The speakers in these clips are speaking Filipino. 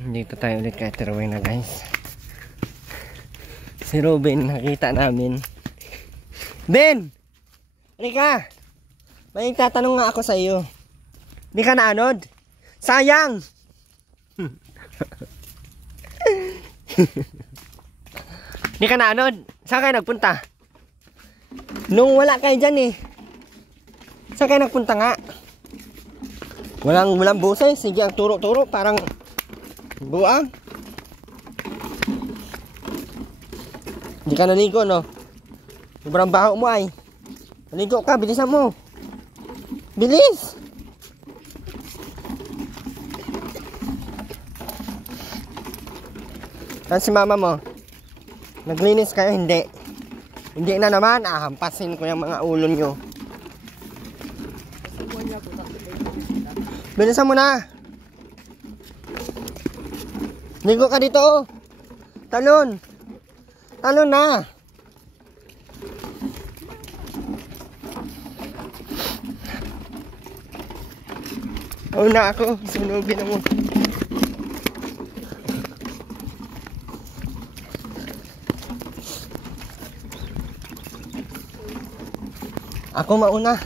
Dito tayo ulit kay Rowena guys. Si Ruben nakita namin. Ben! Halika! May tatanong nga ako sa iyo. Di ka naanod? Sayang! Di ka naanod? Saan kayo nagpunta? Nung wala kayo dyan eh. Saan kayo nagpunta nga? Walang busay. Sige ang turo-turo. Parang buang. Hindi ka naligo no? Sobrang baho mo ay. Naligo ka. Bilisan mo. Bilis! Saan si mama mo? Naglinis kayo? Hindi. Hindi na naman. Hampasin ko yung mga ulo nyo. Bilisan mo na. Ligo ka dito. Talon. Talon na. Na ako. Sunugin mo. Ako mauna.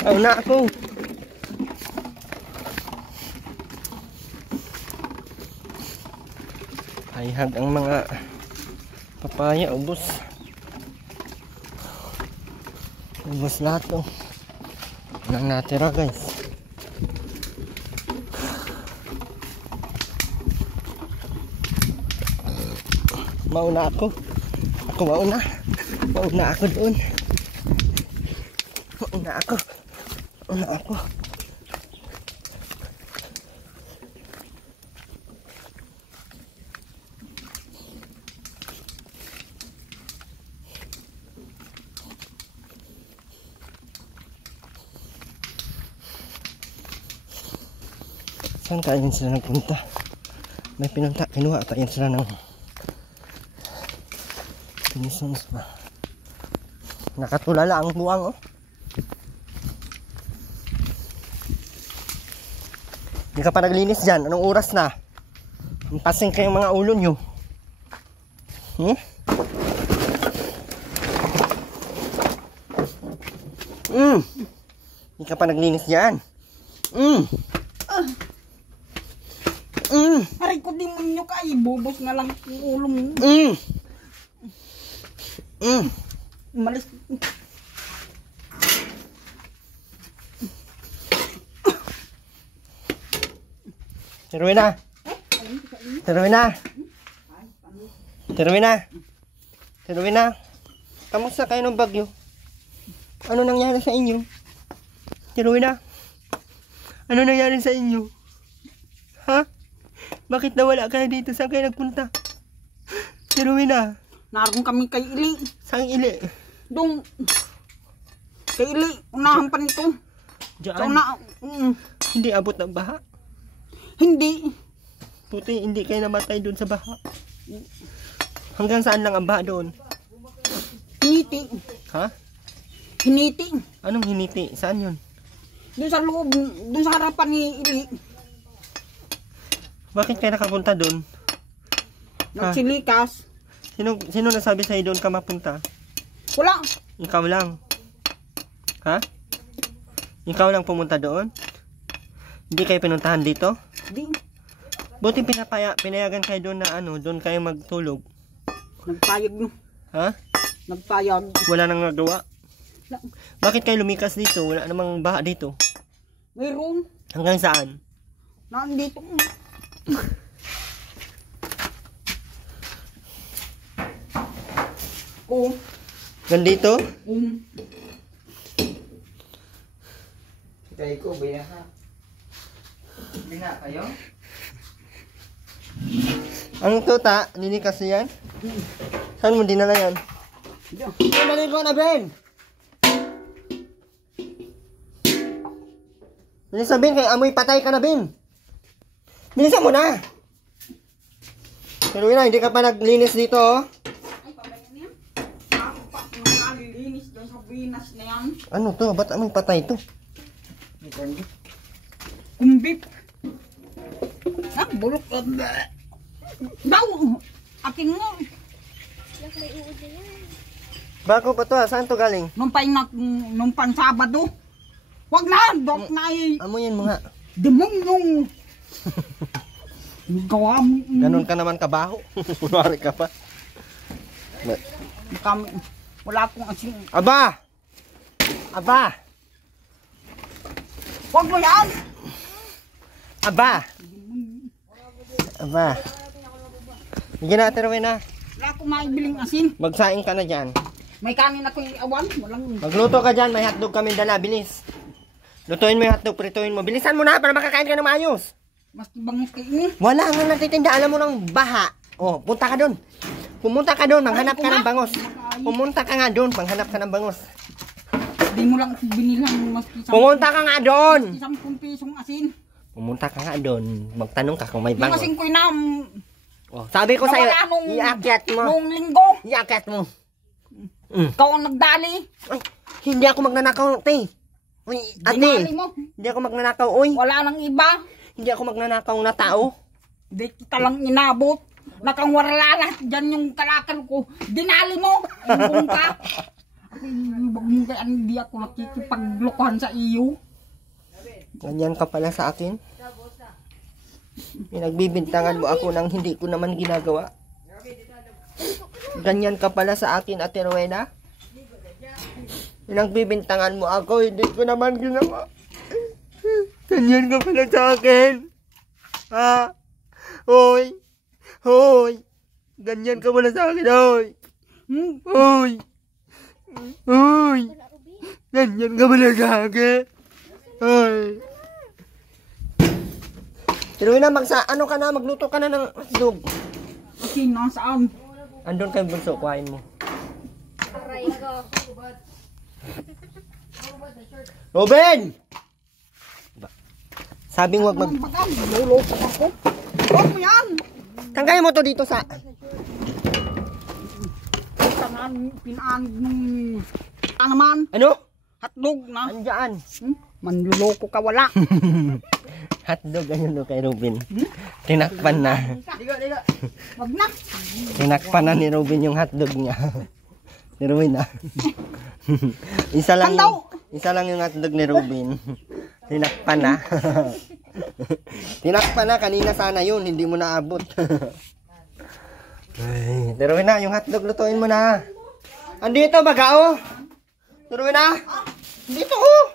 Mauna ako. Hayhag ang mga papaya. Ubos. Ubos lahat to. Walang natira guys. Mauna ako. Ako mauna. Mauna ako doon. Mauna ako. Mauna ako. Saan kaya sila nagpunta? May pinunta. Kinuha kaya sila ng Pinisons ba? Nakatulala ang buwang oh. Hindi ka pa naglinis dyan. Anong oras na? Hampasin kayong mga ulo nyo. Hindi ka pa naglinis dyan. Aray ko demonyo ka. Ibubos na lang yung ulo mo. Malis. Rowena. Rowena. Rowena. Rowena. Kamusta kayo ng bagyo? Ano nangyari sa inyo? Rowena. Ano nangyari sa inyo? Ha? Bakit nawala kayo dito? Saan kayo nagpunta? Rowena. Naroon kami kay Ili. Saan Ili? Doon. Kay Ili. Unahan pa nito. Diyan? Hindi abot ng baha? Hindi. Puti, hindi kayo namatay doon sa baha. Hanggang saan lang ang baha doon? Hiniti. Ha? Hiniti. Anong hiniti? Saan yun? Doon sa loob. Doon sa harapan ni Ili. Bakit kayo nakapunta doon? Nagsilikas. Sino nasabi sa'yo doon ka mapunta? Wala. Ikaw lang. Ha? Ikaw lang pumunta doon? Hindi kayo pinuntahan dito? Di. Buti pinayagan kayo doon na ano, doon kayo magtulog. Nagpayag no. Ha? Nagpayag. Wala nang nagawa? Wala. Bakit kayo lumikas dito? Wala namang baha dito. Mayroon. Hanggang saan? Nandito. Oh. Nandito? Kaya ko, bina ha. Bina kayo? Ang tuta, ninikas yan? Saan mo dinala yan? Naligo na, Ben! Bilis na, Ben, kaya amoy patay ka na, Ben! Bilisan mo na! Pero yun na, hindi ka pa naglinis dito, oh. Sardinas na yan. Ano to? Ba't amoy patay to? Kumbip. Bulok. Daw! Akin mo. Bago pa to ha? Saan to galing? Nung pang Sabado. Wag na! Dok na eh. Amoyin mo nga. Demonyong. Gawa mo. Ganon ka naman kabaho. Kunwari ka pa. Wala akong asin. Aba! Aba! Wag mo yan! Aba! Aba! Sige na, Terwin na. Wala akong maibiling asin. Magsaing ka na dyan. May kanin ako awan. Walang... Magluto ka dyan, may hotdog kami dala, bilis. Lutuin mo yung hotdog, prituin mo. Bilisan mo na para makakain ka ng maayos. Mas bangus kayo. Wala nga natitinda, alam mo ng baha. Oh, punta ka doon. Pumunta ka doon, manghanap ka ng bangos. Pumunta ka nga doon, manghanap ka ng bangos. Di mo lang binilhan mas Pumunta ka nga doon. 10 pisong asin. Pumunta ka nga doon, magtanong ka kung may Yung bangos. asin ko na Oh, sabi ko sa'yo, nawala nung, iakyat mo. nung linggo. Iakyat mo. Ikaw ang nagdali. Ay, hindi ako magnanakaw, te. Uy, Dinali ate. mo. Hindi ako magnanakaw, uy. Wala nang iba. Hindi ako magnanakaw na tao. Di kita lang inabot. Nakangwala lahat dyan yung kalakal ko. Dinali mo. Ibong ka. Ibang mo kaya hindi ako nakikipaglokohan sa iyo. Ganyan ka pala sa akin. Pinagbibintangan mo ako nang hindi ko naman ginagawa. Ganyan ka pala sa akin, Ate Rowena. Pinagbibintangan mo ako, hindi ko naman ginawa. Ganyan ka pala sa akin. Ha? Hoy! Hoy! Ganyan ka pala sa akin, hoy! Hoy! Hoy! Ganyan ka pala sa akin. Hoy! Pero na, ano ka na, magluto ka na ng hotdog. Kasi nasaan? Andun kay Bunso, kuhain mo. Aray ko. Robin! Sabing wag mag... Ang bagal. Luloko ako. Huwag mo yan. Tanggalin mo to dito sa... Pinaanig nung... naman. Ano? Hotdog na. Andyan. Manluloko ka wala. Hotdog, ayun kay Robin. Tinakpan na. Wag na. Tinakpan na ni Robin yung hotdog niya. Ni Robin na. Isa lang yung hotdog ni Robin. Tinakpan na. Tinakpan na, kanina sana yun, hindi mo naabot. Ay, Robin na, yung hotdog lutuin mo na. Andito bagao. Robin na. Dito oh.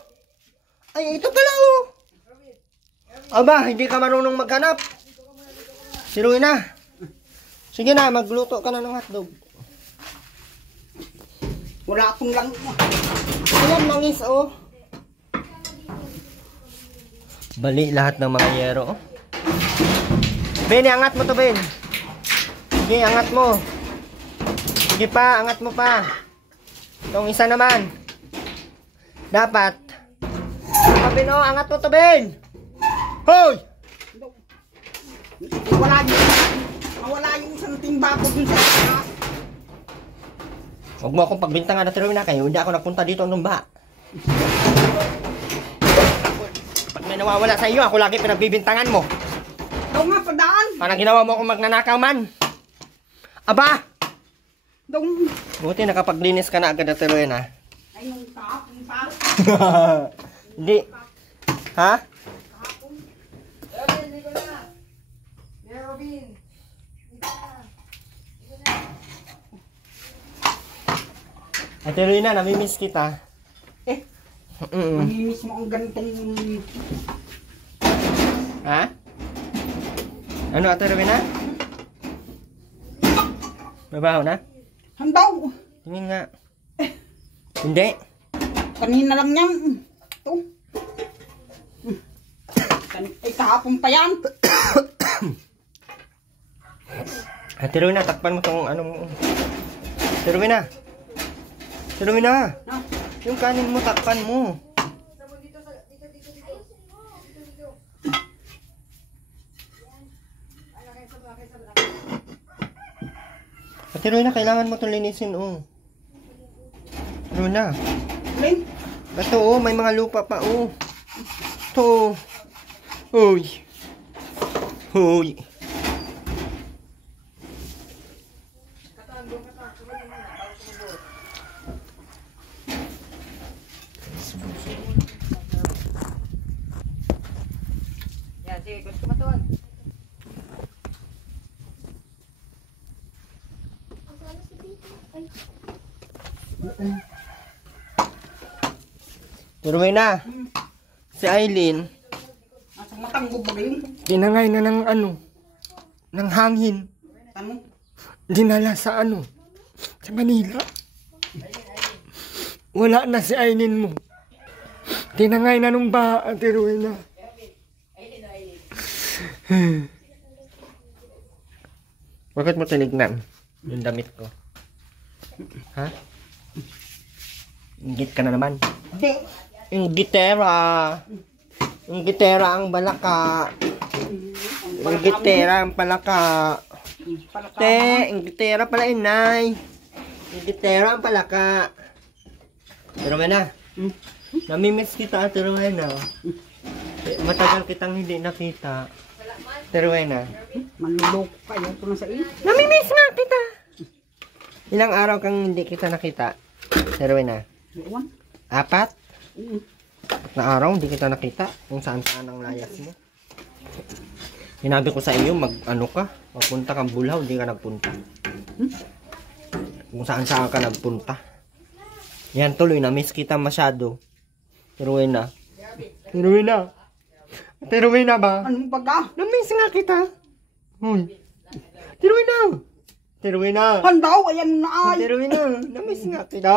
Ay, ito pala oh. Aba, hindi ka marunong maghanap. Si Ruina. Sige na, magluto ka na ng hotdog. Wala akong lang. Ayan, langis, oh. Bali lahat ng mga yero, oh. Ben, angat mo to, Ben. Sige, angat mo. Sige pa, angat mo pa. Itong isa naman. Dapat. Ben, oh, angat mo to, Ben. Hoy! Wala yung isang timba ko dun sa taas. Huwag mo akong pagbintangan na tiruin na kayo. Hindi ako nagpunta dito ng ba. Pag may nawawala sa iyo, ako lagi pinagbibintangan mo. Daw nga padaan. Parang ginawa mo akong magnanakaw man. Aba! Daw. Buti nakapaglinis ka na agad na tiruin ha. Ay, nung kahapon pa. Hindi. Ha? Ate Rina, namimiss kita. Mamimiss mo ang ganitong... Ha? Ano, Ate Rina? Mabaho na? Handaw. Tingin nga. Hindi. Kanina lang yan. Ito. Ay, kahapon pa yan. Ate Rina, takpan mo tong ano mo. Ate Rina. Ate Rina. Yung kanin mo, takpan mo. Ate Rina, kailangan mo itong linisin, oh. Ano na? Lin. Ito oh, may mga lupa pa oh. Ito. Hoy. Hoy. Yan, sige, gusto ko matuan. Turuin na. Si Aileen, Nasa matanggo ba yun? tinangay na ng ano, ng hangin. Ano? Dinala sa ano, sa Manila. Wala na si Aileen mo. Tinangay na nung Ate Rowena. Bakit mo tinignan yung damit ko? Ha? Inggit ka na naman. Hindi. Yung gitera. Yung gitera ang balaka. Yung gitera ang palaka. Te, yung gitera pala inay. Yung gitera ang palaka. Pero na. Namimiss kita, Ate Rowena. Matagal kitang hindi nakita. Ate Rowena. Manluloko kayo. Ito na sa iyo. Namimiss nga kita. Ilang araw kang hindi kita nakita, Ate Rowena? Iwan. 4? Na araw, hindi kita nakita. Kung saan-saan ang layas mo. Sinabi ko sa iyo, mag-ano ka, magpunta kang Bulhaw, hindi ka nagpunta. Kung saan-saan ka nagpunta. Yan tuloy, na-miss kita masyado. Pero na. Pero na ba? Anong baga? Na-miss nga kita. Hoy. Pero na. Handaw, ayan na ay. Pero na-miss nga kita.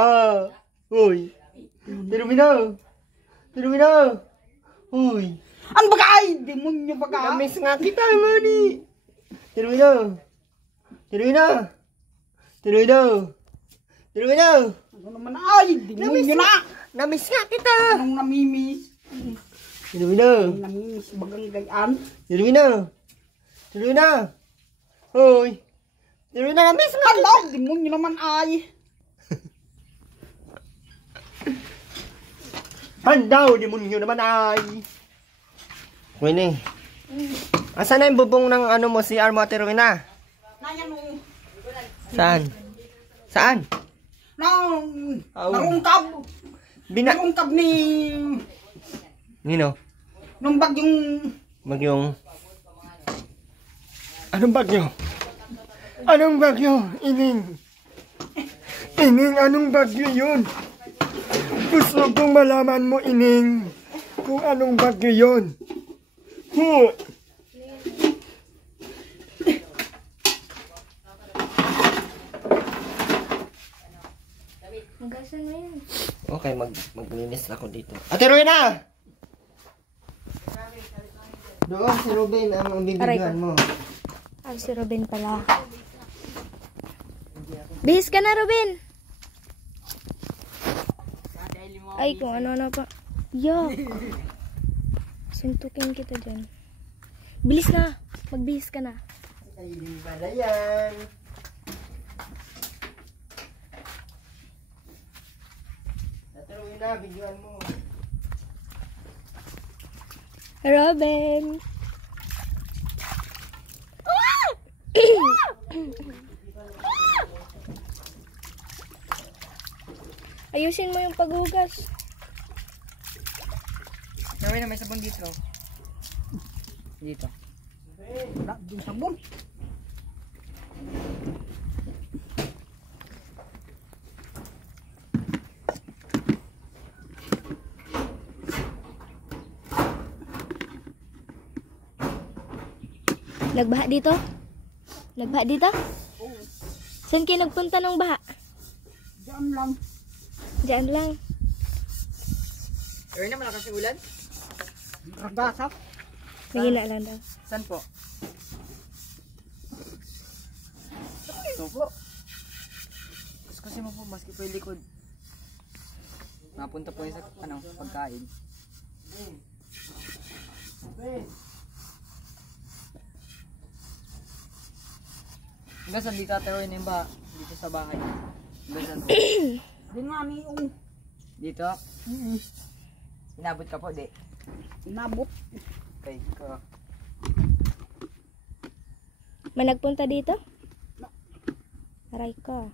Hoy. Pero na. Hoy. Ano baga ay? Demonyo baga. Na-miss nga kita, Mani. Pero na. Ano naman ay? Demonyo na. Na-miss nga kita. Anong namimiss? Pero na. Namimiss bagang gayan. Pero na. Hoy. Pero na-miss nga kita. Handaw, demonyo naman ay. Handaw, demonyo naman ay. Wini. Asan na yung bubong ng ano mo, si Armo Ate Rowena? Nayan o. Saan? Narungkab. Narungkab ni... Nino? Nung bagyong... Bagyong... Anong bagyo? Anong bagyo? Ining, anong bagyo yun? Gusto kong malaman mo, Ining, kung anong bagyo yun. Magasan mo yan. Okay, maglinis ako dito. Ate Rowena! Doon si Ruben ang bibigyan mo. Si Robin pala. Bihis ka na, Robin! Ay, kung ano-ano pa. Yuck! Suntukin kita dyan. Bilis na! Magbihis ka na. Ay, di pala yan. Ate Rowena, bigyan mo. Robin! Ayusin mo yung paghugas. Gawin na may sabon dito. Dito. Wala, yung sabon. Nagbaha dito? Nagbaha dito? Saan kayo nagpunta ng baha? Diyan lang. Diyan lang. Gawin na malakas yung ulan? Ragasap. Mahina lang daw. Saan po? Ito po. Kasi mo po, maski po yung likod. Napunta po yung sa pagkain. Hanggang saan dito ateroin yung ba? Dito sa bahay. Hanggang saan po? Di nga ni yung Dito? Inabot ka po, di? inabot. Okay, ko. May nagpunta dito? Aray ko.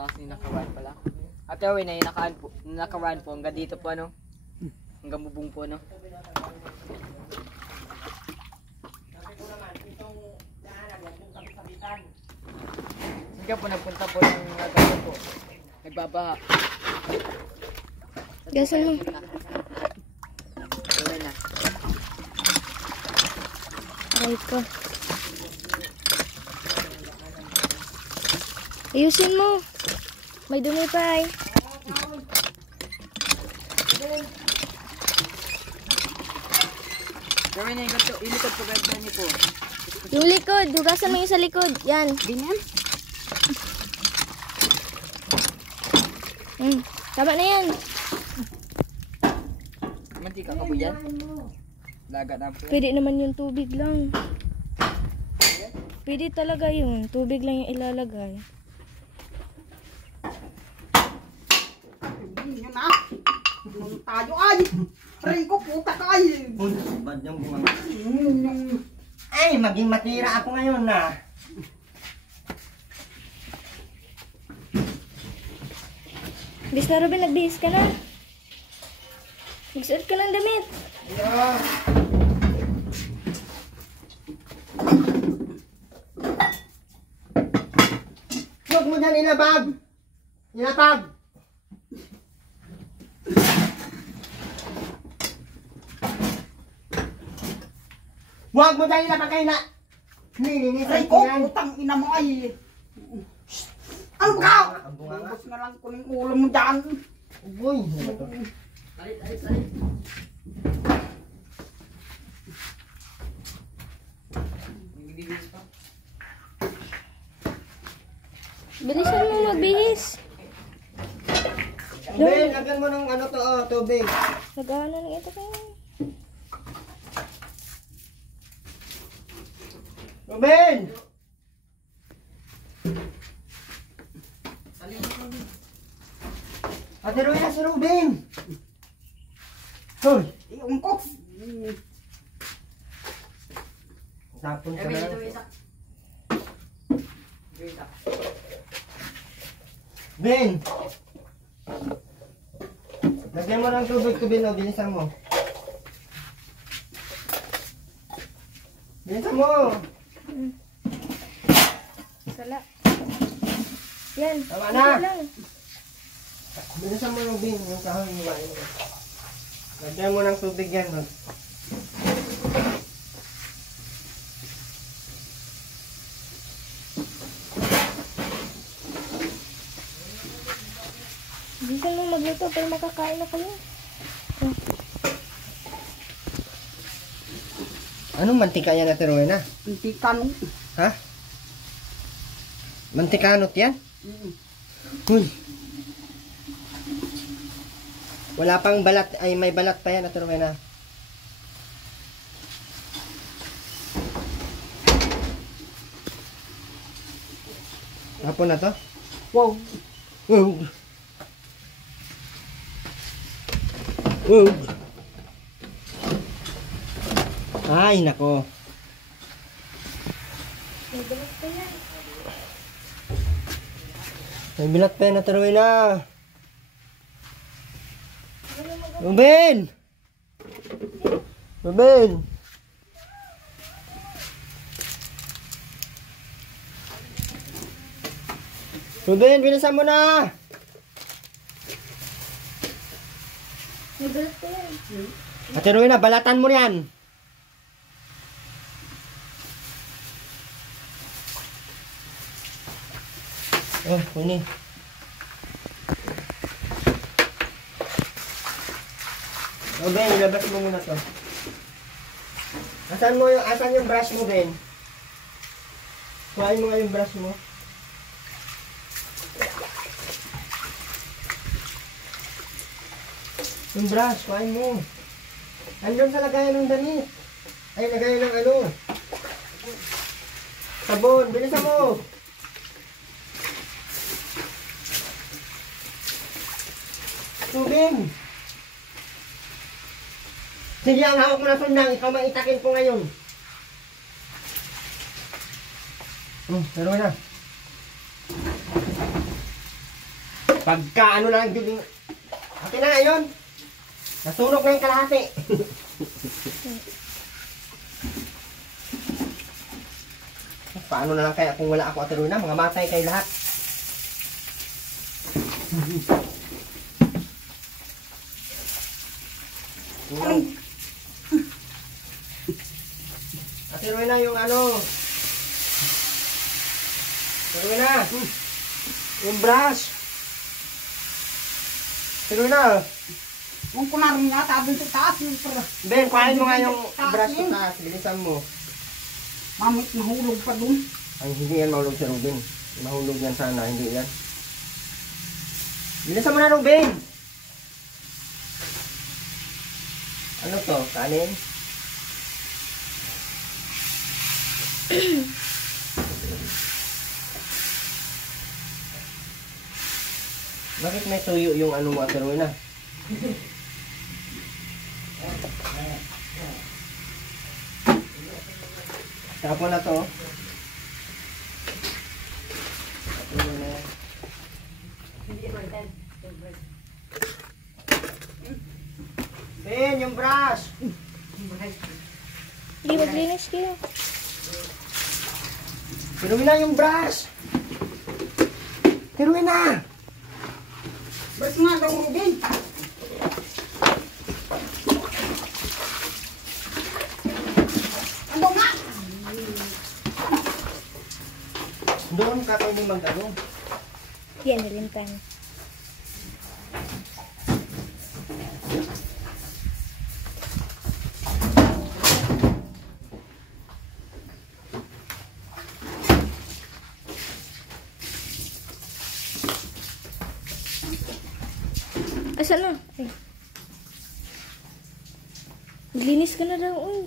Kasi nakawan pala. Ate Owen, na nakawan po. Hanggang dito po, ano? Hanggang bubong po, ano? Sige po, nagpunta po ng gabi po. Nagbabaha. Gasan mo. Owen na. Aray ko. Ayusin mo. May dumi pa eh. Gawin na ilikod po ganda niyo po. Yung likod. Hugasan mo yung sa likod. Yan. Ganyan. Tama na yan. Mantika ka po yan? Laga na po yan. Pwede naman yung tubig lang. Pwede talaga yun. Tubig lang yung ilalagay. Hindi na. Nung tayo ay. Aray ko puta ka ay. Bad yung bunga. Ay, maging matira ako ngayon na. Bis na Ruben, nagbihis ka na. Magsuot ka ng damit. Huwag mo dyan ilabag. Ilapag. Huwag mo dyan ilapag kayo na. Nilinisan Aray ko ko yan. putang ina mo ay. Ano ka? Ang bunga nga. Ubus na lang ko ng ulo mo dyan. Uy. Bilisan mo magbihis. Ben, lagyan mo ng ano to, tubig. Nag-ano na ito kayo. Ruben! Ate Ruben na si Ruben! Hoy! Iyon ko. Tapon ka na lang. Ben! Lagyan mo ng tubig to Ben, o, bilisan mo. Bilisan mo! Sala. Yan. Tama na. Ito lang. Bilisan mo yung bin, yung kahoy yung main ko. Lagyan mo ng tubig yan. Rod. Bilisan mo magluto para makakain na kayo. Anong mantika yan Ate Rowena? Hindi ka nung. Ha? Mantikanot yan? Uy! Wala pang balat, ay may balat pa yan Ate Rowena. Hapon na to? Wow. Wow! Wow! Ay, nako. May bilat pa yan Ate Rowena. Ruben! Ruben! Ruben, bilisan mo na! May balat pa yan. Ate Rowena, balatan mo yan! Oh, kunin. Oh, Ben, ilabas mo muna to. Asan yung brush mo, Ben? Kuhain mo nga yung brush mo. Yung brush, kuhain mo. Andun sa lagayan ng damit. Ay, lagay ng ano. Sabon, bilisan mo. Tubig. Sige, ang hawak mo na sundang. Ikaw maitakin po ngayon. Pero na. Pagka ano lang yung... Akin na ngayon. Nasunog na yung kalahati. Paano na lang kaya kung wala ako at na, mga matay kayo lahat. Ate Rowena yung ano. Ate Rowena. Yung brush. Ate Rowena. Kung kunarin nga, sabi sa taas yung Ben, kuhain mo nga yung brush sa taas. Bilisan mo. mamit nahulog pa dun. Ay, hindi yan mahulog si Ruben. Mahulog yan sana, hindi yan. Bilisan mo na, Ruben! Ano to? Kanin? Bakit may tuyo yung ano mo, Rowena? Tapon na to. Tapon na. Ben, yung brush! Hindi maglinis kayo. Tinuwi na yung brush! Tinuwi na! Bas nga daw, Ruben. Ano nga? Doon ka kayo ni mag-ano. Yan, nalimpan. Asan na? Ay. Maglinis ka na daw. Uy.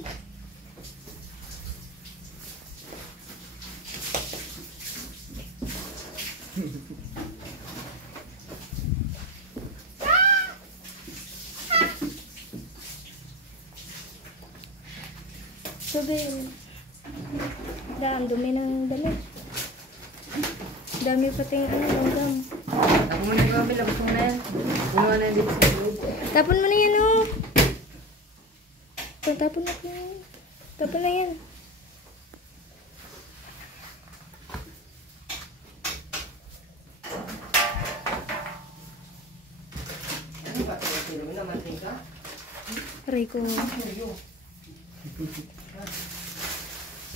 Sabi, dami dumi ng damit. Dami pating ano, langgam. Ako muna yung Robin, labas mo na yan. Bunuha na yung dito sa loob. Tapon mo na yan, oh. Tapon na yan. Tapon na yan. Ano ba ito? Tinuwi na mantika? Aray ko.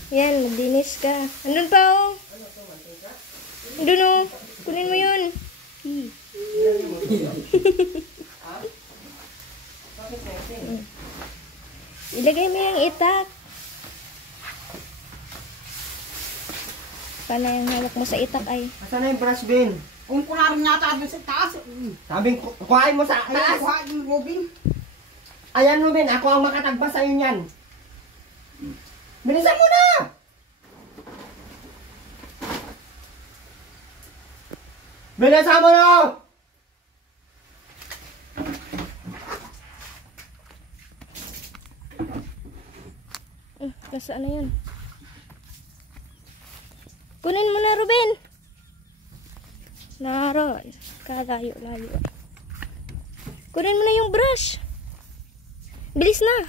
Yan, maglinis ka. Andun pa, oh. Andun, oh. Kunin mo yun. Ilagay mo yung itak. Paano yung hawak mo sa itak ay? Asan na yung brush, Ben? Kung kunarin nga sabi sa taas. Sabi, kuhain mo sa Ayun, taas! kuha yung Ruben. Ayan, Ruben, ako ang makatagpas sa'yo niyan. Bilisan mo na! Bilisan mo na! Nasaan na yun? Kunin mo na, Ruben. Naroon. Kalayo-layo. Kunin mo na yung brush. Bilis na.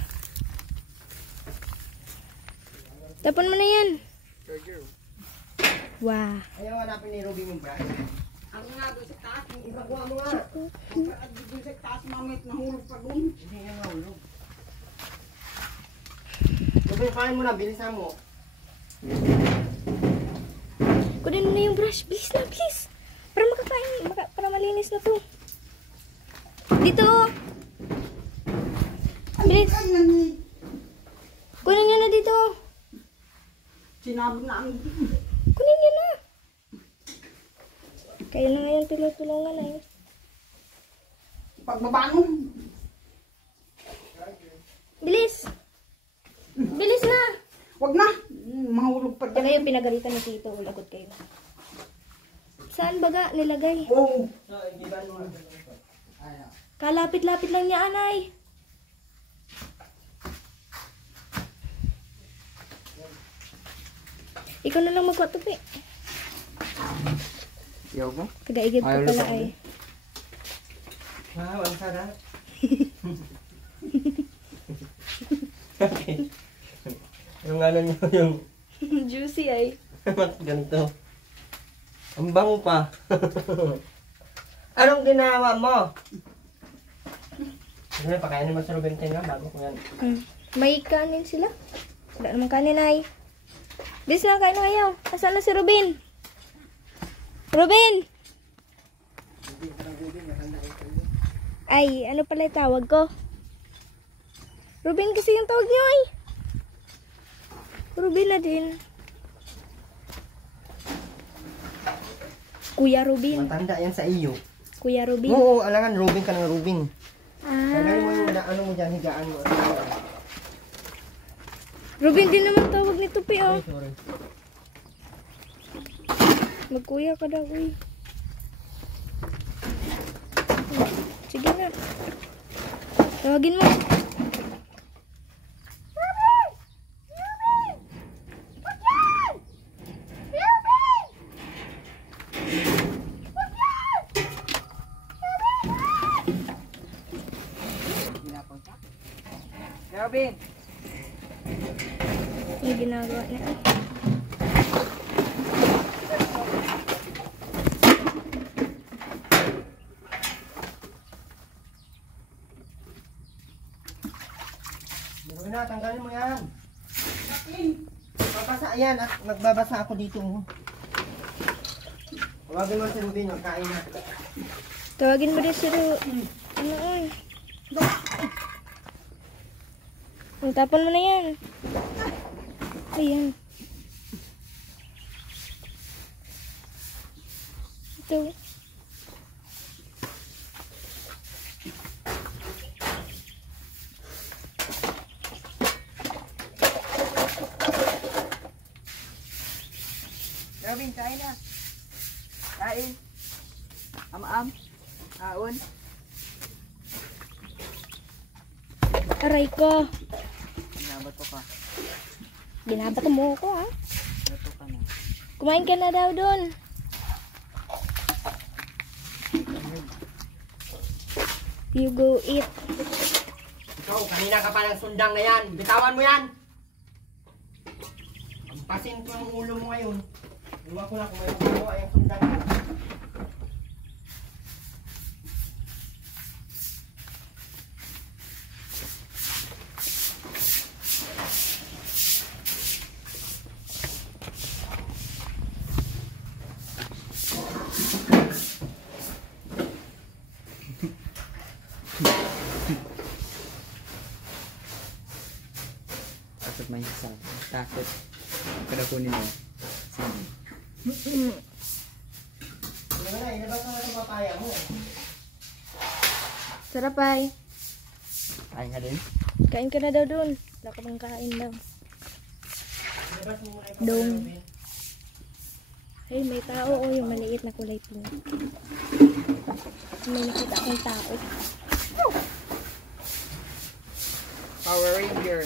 Tapon mo na yan. Wow. Ayaw hanapin ni Ruben yung brush. Ang nga doon sa taas. Ipagawa mo nga. Doon sa taas, mamit nahulog pa dun. Hindi yan mahulog. Ruben, kain mo na, bilisan mo. Kunin mo na yung brush. Bilis na, bilis. Para makakain. Para malinis na to. Dito. Bilis. Kunin nyo na dito. Sinabi na ang... Kunin nyo na. Kayo na ngayon tinutulungan ay. Pagbabangon. Bilis. Bilis Wag na. Mahulog pa Kaya dyan. yung pinagalitan ni Tito, lagot kayo. Saan baga nilagay? Oo. Hindi ba mo? Kalapit-lapit lang niya, anay. Ikaw na lang magkatupi. Yaw mo? Kagaigid pa Ayaw pala lang ay. Wow, ang sarap. Okay. Yung ano nyo, yung Juicy ay. ganito. Ang bango pa. Anong ginawa mo? Ano na, pakainin mo sa Ruben nga, bago ko yan. May kanin sila? Wala namang kanin ay. Bis na, kain na kayo. Asan na si Ruben? Ruben! Ay, ano pala yung tawag ko? Ruben kasi yung tawag niyo ay. Ruben na din. Kuya Ruben. Matanda yan sa iyo. Kuya Ruben. Oo, alangan, Ruben ka ng Ruben. Tagayin mo Ah. yung ano mo dyan, higaan mo. Ruben din naman tawag ni Tupi oh. Sorry. Magkuya ka daw uy. Sige na. Tawagin mo. Robin! May ginagawa niya. Ruben na, tanggalin mo yan. Babasa, ayan, at magbabasa ako dito. Oh. Tawagin mo si Ruben, magkain na. Tawagin mo din si ano ay. Tapon mo na yan. Ayan. Ito. Robin, kain na. Kain. Am-am. Aon. Aray ko. Binabato ka. Binabato mo ako ha. Bato ka na. Kumain ka na daw doon. You go eat. Ikaw, kanina ka pa ng sundang na yan. Bitawan mo yan. Pasin ko yung ulo mo ngayon. Iwan ko na kung may magawa yung sundang mo. Takot may isa. Takot. Kada kunin mo. Sige. Ano na, ilabas mo na sa papaya mo. Sarap ay. Kain ka din? Kain ka na daw doon. Wala ka bang kain daw. Ilabas mo muna yung Dong. papaya, Ruben. Ay, may tao o yung maliit na kulay pink. May nakita akong tao. Power Ranger.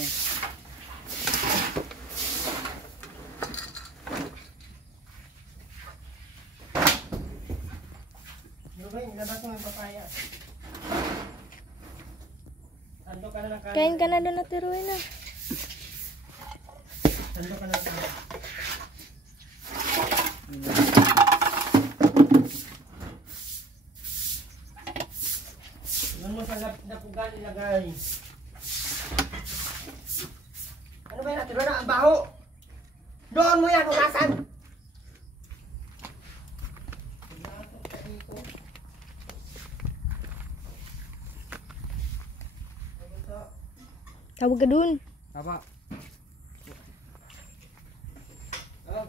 Ruben, ilabas mo yung papaya. Sando ka na ng kanin. Kain ka na doon, Ate Rowena. Sando ka na ng kanin. Doon mo sa napugan ilagay. Ano ba yan, Ate Rona? Ang baho! Doon mo yan, hugasan! Tawag ka doon. Apa? Oh.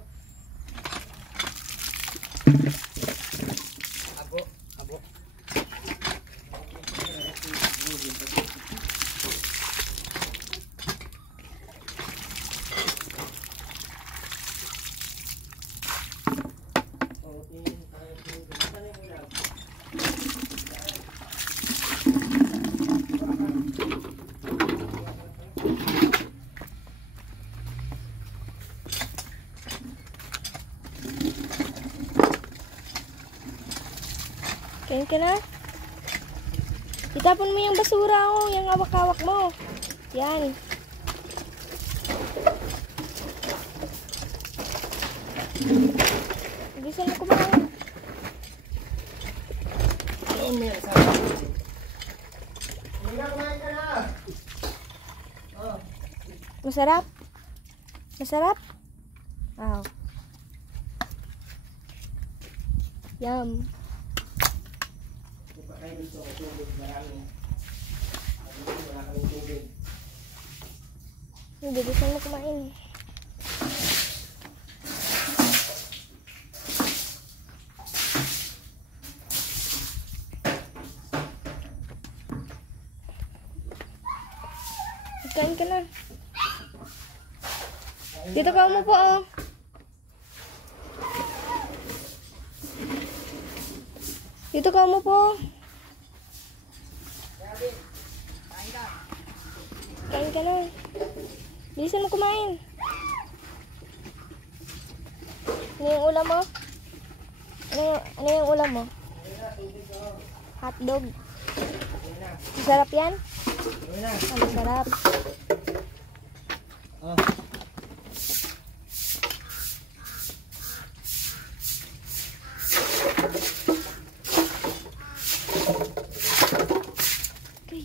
Abo. Abo. Kain ka na? Itapon mo yung basura, oh. Yung hawak-hawak mo. Yan. Bilisan mo kumain. Ayun mo yan, sabi. Hindi na, kumain ka na. Oh. Masarap? Masarap? Wow. Yum. Di ba kayo dito ang tubig? Marami. Wala kang tubig. Hindi, bilisan mo kumain. Kain ka na. Dito ka umupo, oh. Dito ka umupo. Kain ka na. Bilisan mo kumain. Ano yung ulam mo? Ano yung ulam mo? Hotdog. Masarap yan? Ah, masarap. Oh. Okay.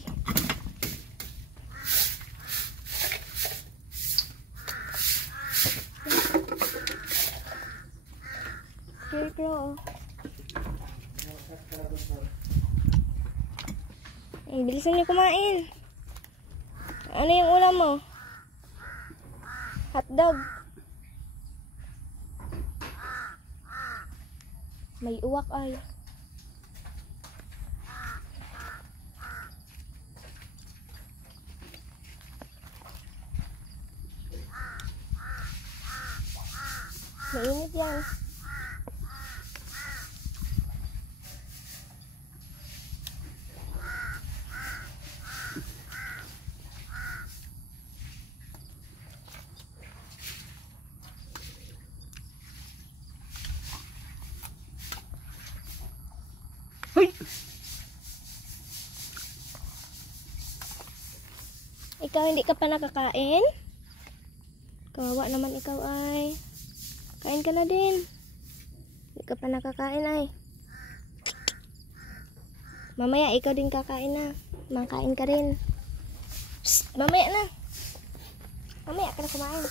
Scarecrow. Bilisan niyo kumain. Ano yung ulam mo? Hotdog. May uwak ay. Mainit yan. Hoy! Ikaw hindi ka pa nakakain? Kawawa naman ikaw ay. Kain ka na din. Hindi ka pa nakakain ay. Mamaya ikaw din kakain na. Makain ka rin. Psst, mamaya na. Mamaya ka na kumain.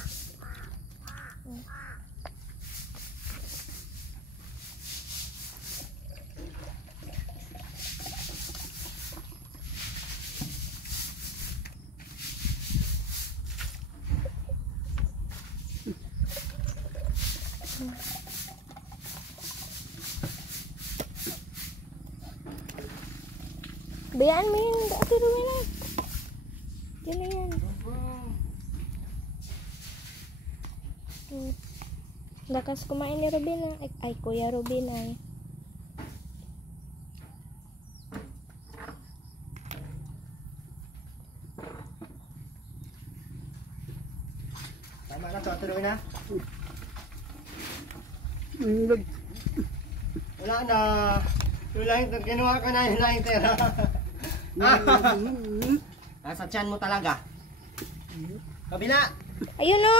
Bayaan mo yun. Ate Rowena. Diyan na yan. Lakas kumain ni Robin. Ay, Kuya Robin ay. Tama na to, Ate Rowena. Wala na. Ginawa ka na yung laing tera. Nasa tiyan mo talaga. Kabila. Ayun o.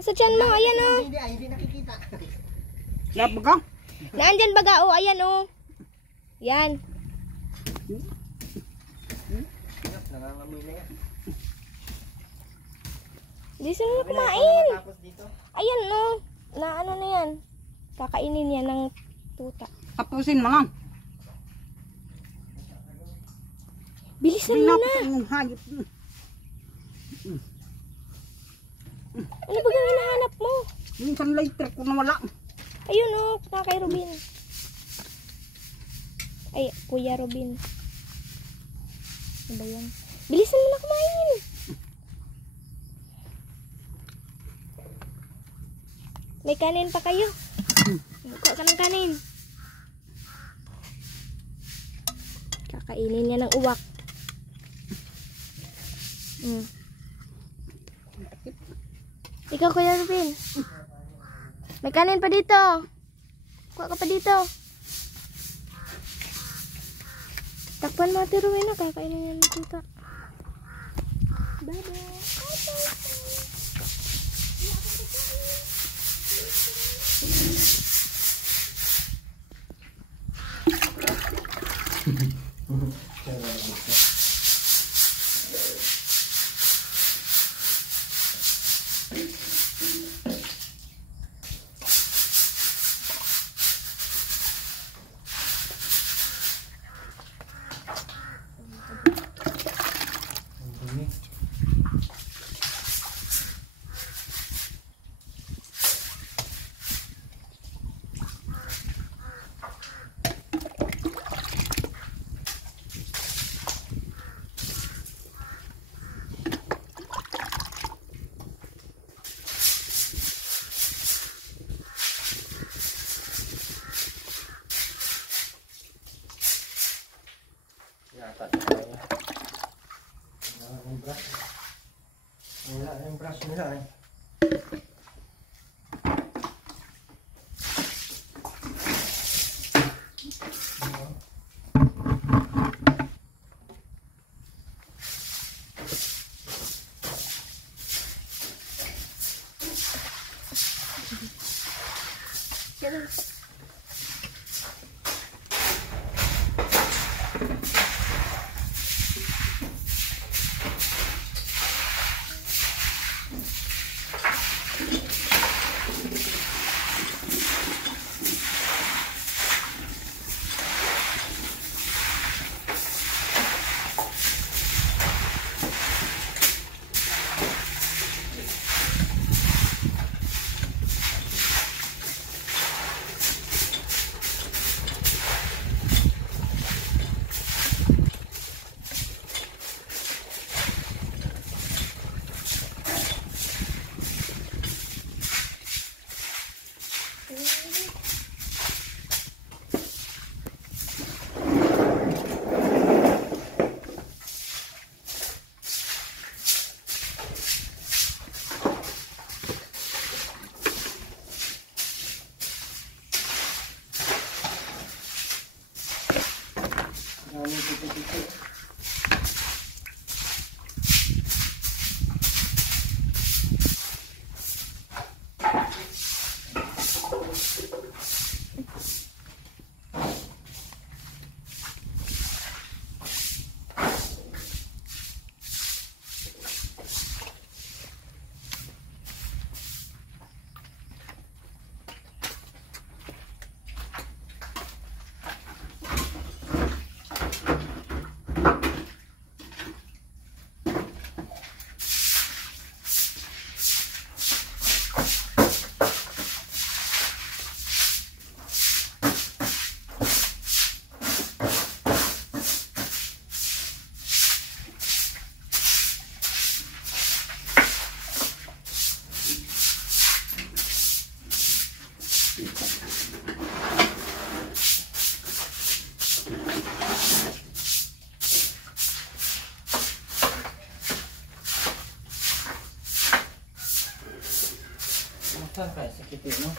Nasa tiyan mo. Ayan o. Hindi nakikita. Lap ka? Naandyan baga o. Ayan o. Yan. Nangangamoy na yan. Bilisan mo kumain. Tapos dito. Ayan o. Na ano na yan. Kakainin yan ng tuta. Tapusin mo lang. Bilisan mo na. Ang hayop. Ano ba yung hinahanap mo? Minsan lighter ko na wala. Ayun o. Kay Robin. Ay, Kuya Robin. Ano ba yan? Bilisan mo na kumain. May kanin pa kayo. Buka ka ng kanin. Kakainin niya ng uwak. Ikaw, Kuya Robin. May kanin pa dito. Kuha ka pa dito. Takpan mo Ate Rowena, kakainin yan ni tita. Bye-bye. Yata tayo. Yung brush. Wala yung brush nila eh. Saan kaya sakit mo?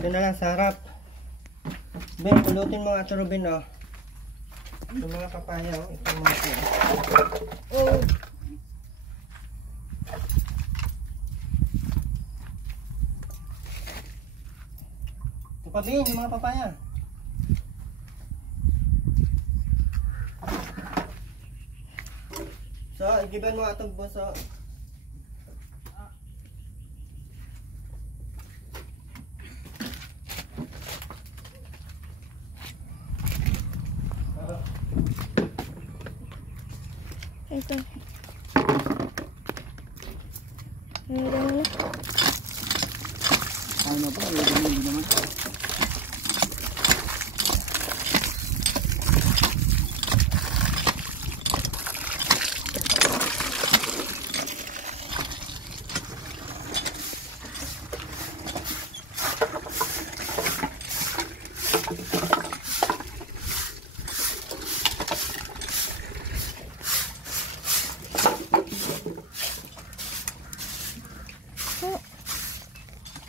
Ito na lang sa harap. Ben, pulutin mo Ate Ruben, oh. Yung mga papaya, oh. Ito mga ito. Oh. Ito pa, Ben, yung mga papaya. So, igiban mo atong buso. Ito. Ano naman? Ano pa? Hindi naman.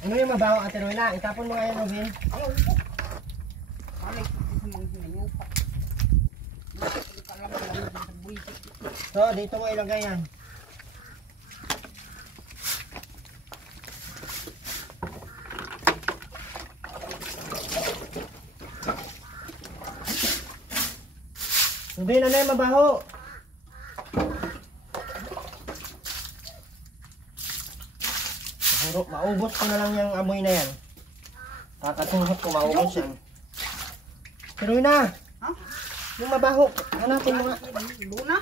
Ano yung mabaho Ate Ruena? Itapon mo nga yan, Ruben. So, dito mo ilagay yan. Ruben, ano yung mabaho? Maubos ko na lang yung amoy na yan. Kakasunghot ko, maubos yan. Pero na! Ha? Yung mabaho, hanapin mo nga. Luna?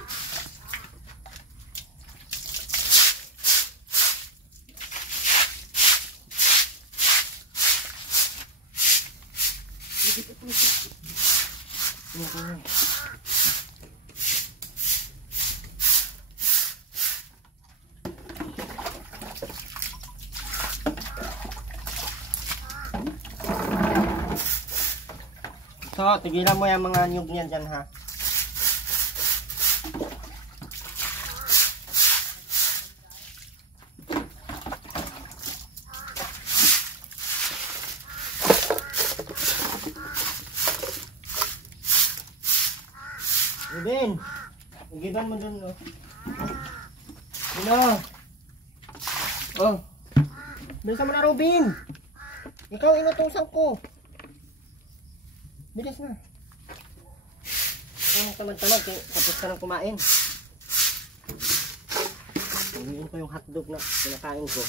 So, tigilan mo yung mga nyug niyan dyan, ha. Ruben, igiban mo dun, oh. Ano? Oh. Bilisan mo na, Ruben. Ikaw inutusan ko. Bilis na. Ang tamad-tamad, tapos ka nang kumain. Pagwiin ko yung hotdog na pinakain ko.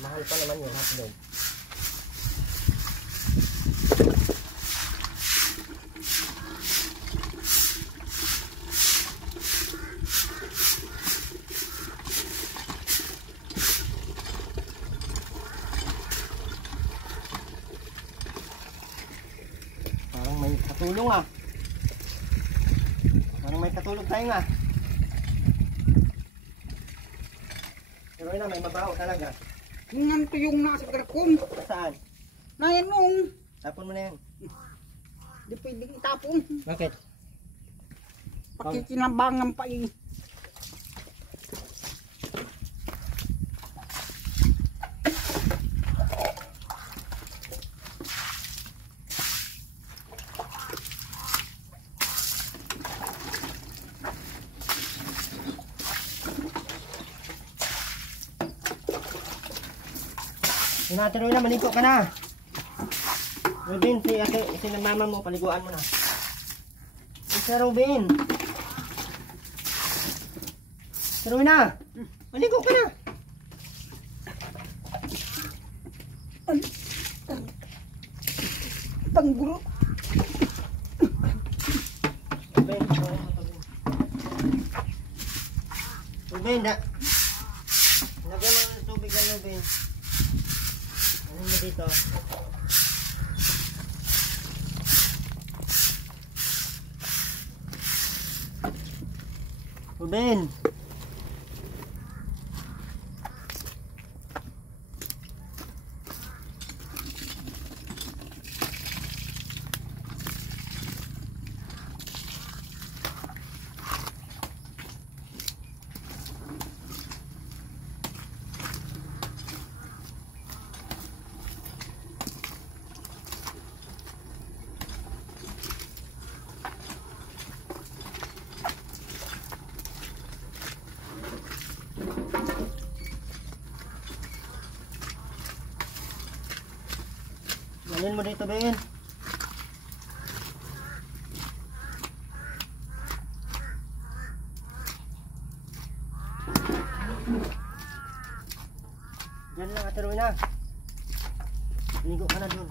Mahal pa naman yung hotdog. Parang may katulong ah. Parang may katulong tayo nga. Pero na, may mabaho talaga. Tingnan ko yung nasa garapon. Saan? Na yan nung. Tapon mo na yan. Di pwedeng itapon. Bakit? Pakikinabangan pa eh. Sinatiro na, maligo ka na. Robin, si mama mo, paliguan mo na. Si Robin. Si Robin na. Maligo ka na. Panggulo. Robin, Robin, da. Lagyan mo ng tubig ka, Robin. Ano mo dito? Robin. Dalhin mo dito, Ben. Diyan lang, Ate Rowena. Ligo ka na dun.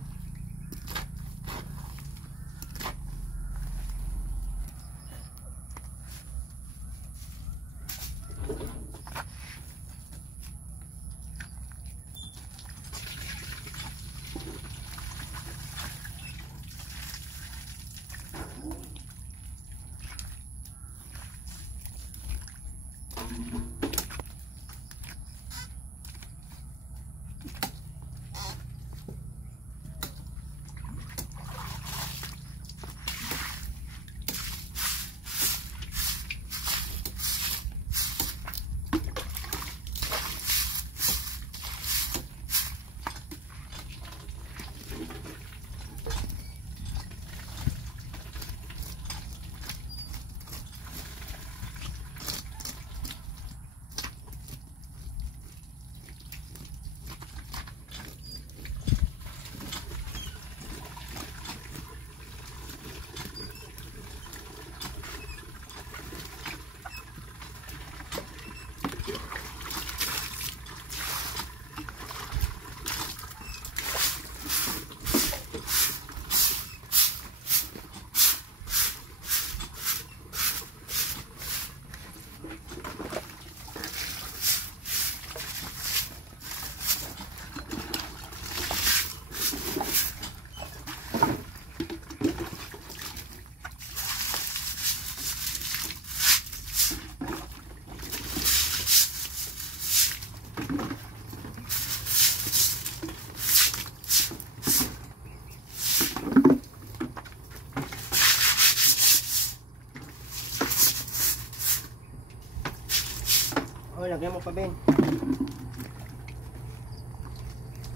Oh, lagyan mo pa, Ben.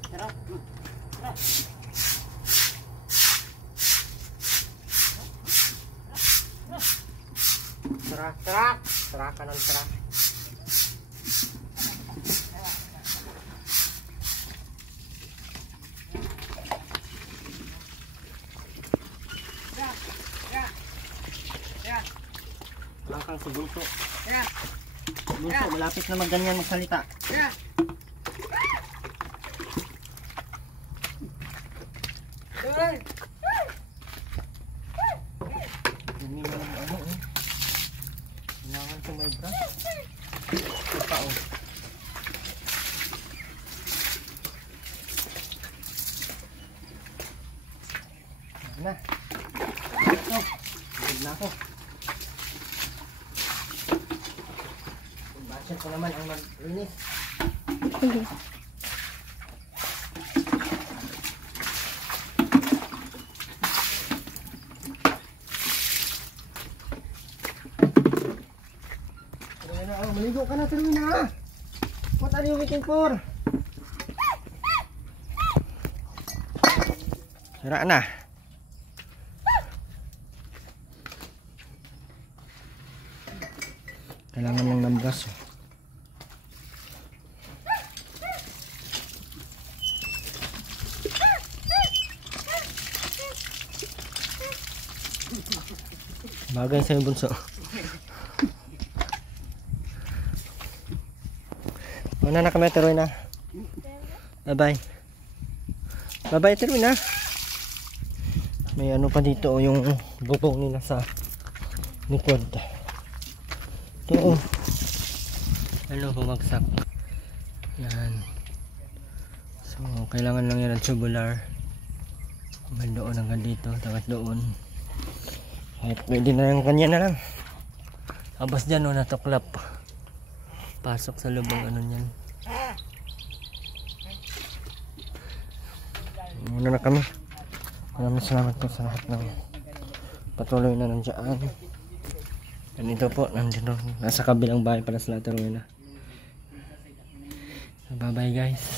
Tara. Tara. Tara, tara. Tara ka ng tara. Wala kang si Bunso. Bunso, malapit na magganyan magsalita. Dumi mo ng ano eh. Kailangan sa may bra. Ito pa oh. Ayan na. Ito. Huwag na ako. Basher ko naman ang mag-linis. Maligo ka na, Terwina. What are you waiting for? Sira na. Kailangan lang ng gas. Bagay sa'yo, bunso. Una na kami, Terwina. Bye-bye. Bye-bye, Terwina. May ano pa dito, yung bubong nila sa likod. Ito, ano, bumagsak. Yan. So, kailangan lang yan ng tubular. Hanggang doon, hanggang dito, tapos doon. Kahit pwede na yung kanya na lang. Tapos dyan, natuklap. Pasok sa loob ang ano niyan. Muna na kami. Maraming salamat po sa lahat ng patuloy na nandiyan. Ganito po, nandito. Nasa kabilang bahay para sa Terwina. So, bye bye guys.